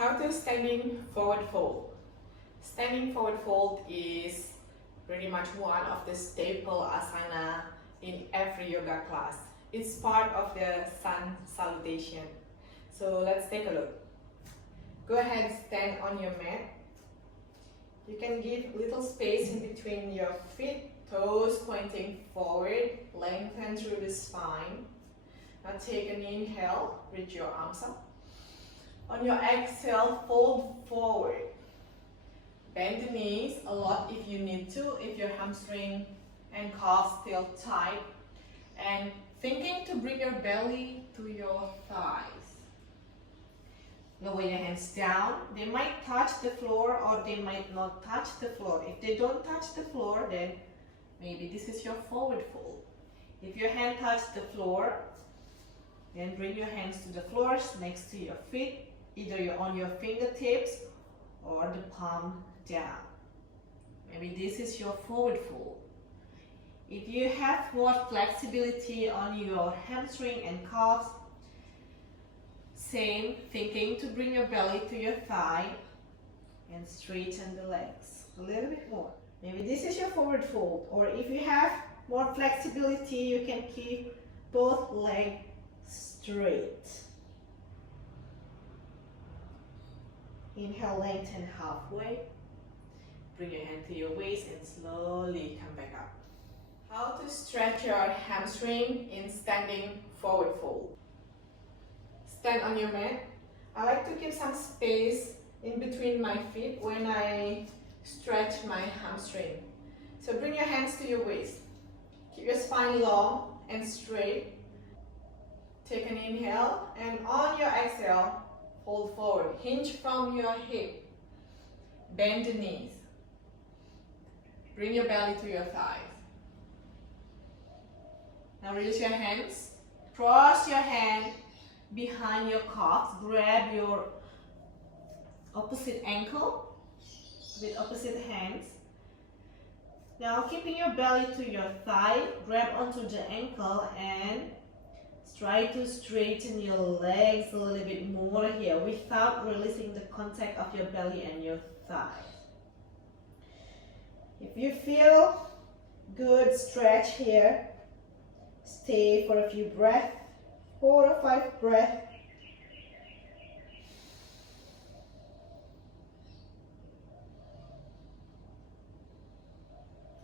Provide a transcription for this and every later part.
How to standing forward fold. Standing forward fold is pretty much one of the staple asana in every yoga class. It's part of the sun salutation. So let's take a look. Go ahead, stand on your mat. You can give little space in between your feet, toes pointing forward, lengthen through the spine. Now take an inhale, reach your arms up. On your exhale, fold forward. Bend the knees a lot if you need to, if your hamstring and calves still tight. And thinking to bring your belly to your thighs. Lower your hands down. They might touch the floor or they might not touch the floor. If they don't touch the floor, then maybe this is your forward fold. If your hand touches the floor, then bring your hands to the floor next to your feet. Either you're on your fingertips or the palm down. Maybe this is your forward fold. If you have more flexibility on your hamstring and calves, same, thinking to bring your belly to your thigh and straighten the legs a little bit more. Maybe this is your forward fold, or if you have more flexibility, you can keep both legs straight. Inhale, lengthen halfway. Bring your hand to your waist and slowly come back up. How to stretch your hamstring in standing forward fold. Stand on your mat. I like to keep some space in between my feet when I stretch my hamstring. So bring your hands to your waist. Keep your spine long and straight. Take an inhale, and on your exhale, fold forward. Hinge from your hip. Bend the knees. Bring your belly to your thighs. Now release your hands. Cross your hand behind your calves. Grab your opposite ankle with opposite hands. Now keeping your belly to your thigh, grab onto the ankle and try to straighten your legs a little bit more here without releasing the contact of your belly and your thigh. If you feel good stretch here, stay for a few breaths, 4 or 5 breaths.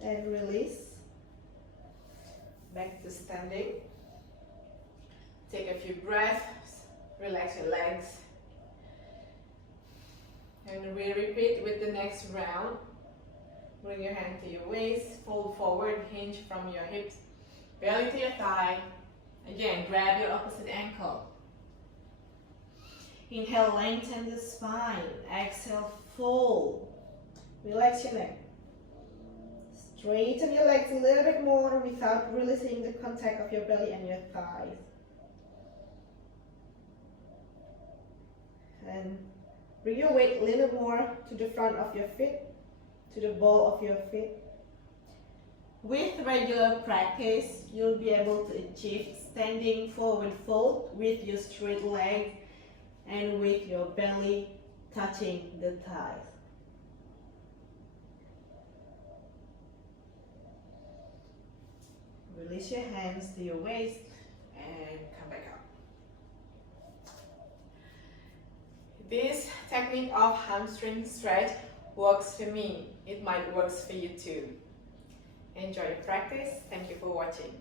And release. Back to standing. Take a few breaths, relax your legs. And we repeat with the next round. Bring your hand to your waist, fold forward, hinge from your hips, belly to your thigh. Again, grab your opposite ankle. Inhale, lengthen the spine. Exhale, fold. Relax your neck. Straighten your legs a little bit more without releasing the contact of your belly and your thighs. And bring your weight a little more to the front of your feet, to the ball of your feet. With regular practice, you'll be able to achieve standing forward fold with your straight leg and with your belly touching the thighs. Release your hands to your waist and come back up. This technique of hamstring stretch works for me. It might work for you too. Enjoy your practice. Thank you for watching.